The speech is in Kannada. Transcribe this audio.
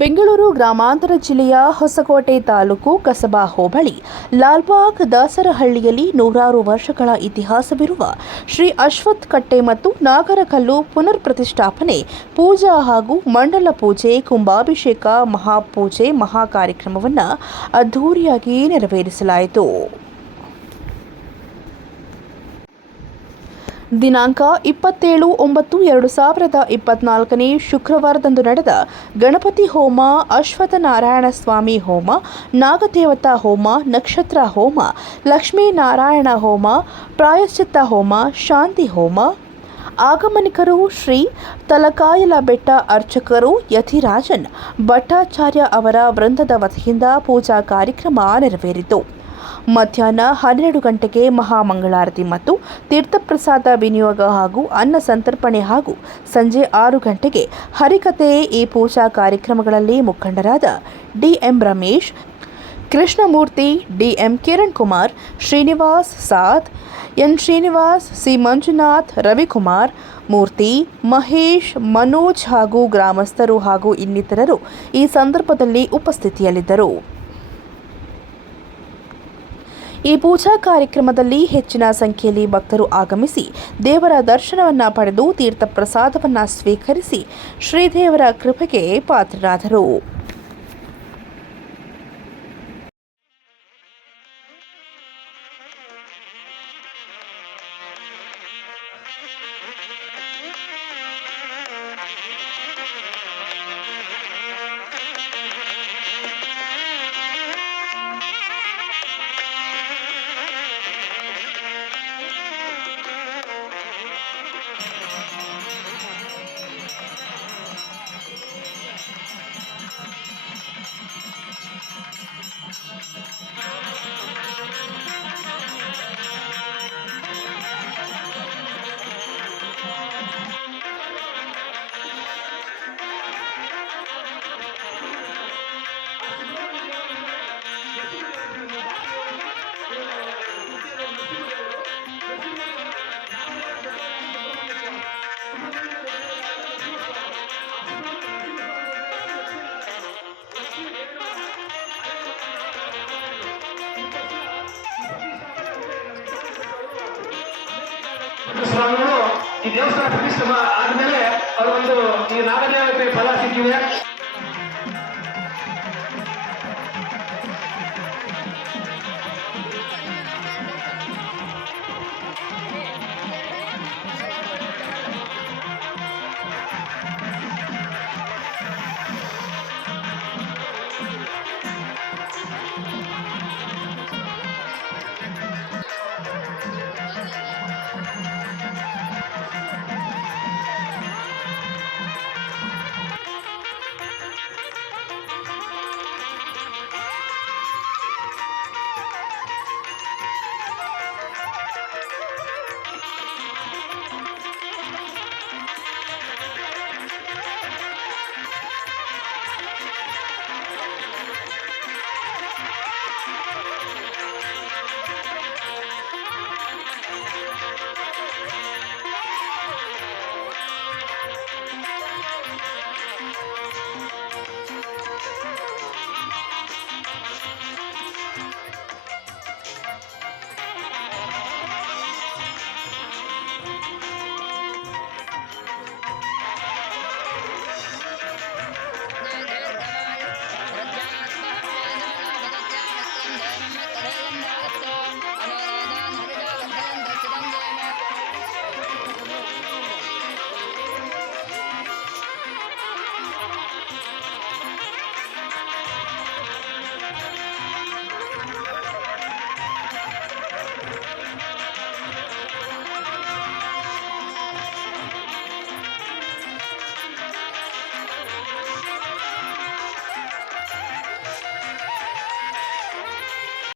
ಬೆಂಗಳೂರು ಗ್ರಾಮಾಂತರ ಜಿಲ್ಲೆಯ ಹೊಸಕೋಟೆ ತಾಲೂಕು ಕಸಬಾ ಹೋಬಳಿ ಲಾಲ್ಬಾಗ್ ದಾಸರಹಳ್ಳಿಯಲ್ಲಿ ನೂರಾರು ವರ್ಷಗಳ ಇತಿಹಾಸವಿರುವ ಶ್ರೀ ಅಶ್ವತ್ಥ ಕಟ್ಟೆ ಮತ್ತು ನಾಗರಕಲ್ಲು ಪುನರ್ ಪ್ರತಿಷ್ಠಾಪನೆ ಪೂಜಾ ಹಾಗೂ ಮಂಡಲ ಪೂಜೆ ಕುಂಭಾಭಿಷೇಕ ಮಹಾಪೂಜೆ ಮಹಾ ಕಾರ್ಯಕ್ರಮವನ್ನು ಅದ್ಧೂರಿಯಾಗಿ ನೆರವೇರಿಸಲಾಯಿತು. ದಿನಾಂಕ 27/9/2024 ಶುಕ್ರವಾರದಂದು ನಡೆದ ಗಣಪತಿ ಹೋಮ, ಅಶ್ವತ್ಥನಾರಾಯಣ ಸ್ವಾಮಿ ಹೋಮ, ನಾಗದೇವತಾ ಹೋಮ, ನಕ್ಷತ್ರ ಹೋಮ, ಲಕ್ಷ್ಮೀನಾರಾಯಣ ಹೋಮ, ಪ್ರಾಯಶ್ಚಿತ್ತ ಹೋಮ, ಶಾಂತಿ ಹೋಮ, ಆಗಮನಿಕರು ಶ್ರೀ ತಲಕಾಯಲಬೆಟ್ಟ ಅರ್ಚಕರು ಯತಿರಾಜನ್ ಭಟ್ಟಾಚಾರ್ಯ ಅವರ ವೃಂದದ ವತಿಯಿಂದ ಪೂಜಾ ಕಾರ್ಯಕ್ರಮ ನೆರವೇರಿತು. ಮಧ್ಯಾಹ್ನ 12 ಗಂಟೆಗೆ ಮಹಾಮಂಗಳಾರತಿ ಮತ್ತು ತೀರ್ಥಪ್ರಸಾದ ವಿನಿಯೋಗ ಹಾಗೂ ಅನ್ನ ಸಂತರ್ಪಣೆ ಹಾಗೂ ಸಂಜೆ 6 ಗಂಟೆಗೆ ಹರಿಕಥೆ. ಈ ಪೂಜಾ ಕಾರ್ಯಕ್ರಮಗಳಲ್ಲಿ ಮುಖಂಡರಾದ ಡಿಎಂ ರಮೇಶ್, ಕೃಷ್ಣಮೂರ್ತಿ, ಡಿಎಂ ಕಿರಣ್ ಕುಮಾರ್, ಶ್ರೀನಿವಾಸ್ ಸಾದ್, ಎನ್ ಶ್ರೀನಿವಾಸ್, ಸಿ ಮಂಜುನಾಥ್, ರವಿಕುಮಾರ್, ಮೂರ್ತಿ, ಮಹೇಶ್, ಮನೋಜ್ ಹಾಗೂ ಗ್ರಾಮಸ್ಥರು ಹಾಗೂ ಇನ್ನಿತರರು ಈ ಸಂದರ್ಭದಲ್ಲಿ ಉಪಸ್ಥಿತಿಯಲ್ಲಿದ್ದರು. ಈ ಪೂಜಾ ಕಾರ್ಯಕ್ರಮದಲ್ಲಿ ಹೆಚ್ಚಿನ ಸಂಖ್ಯೆಯಲ್ಲಿ ಭಕ್ತರು ಆಗಮಿಸಿ ದೇವರ ದರ್ಶನವನ್ನು ಪಡೆದು ತೀರ್ಥ ಪ್ರಸಾದವನ್ನು ಸ್ವೀಕರಿಸಿ ಶ್ರೀದೇವರ ಕೃಪೆಗೆ ಪಾತ್ರರಾದರು. ಸ್ವಾಮಿಗಳು ಈ ದೇವಸ್ಥಾನ ಪ್ರತಿಷ್ಠೆ ಆದ್ಮೇಲೆ ಅವರೊಂದು ಈ ನಾಗದೇವತೆ ಫಲ ಸಿಕ್ಕಿದೆ.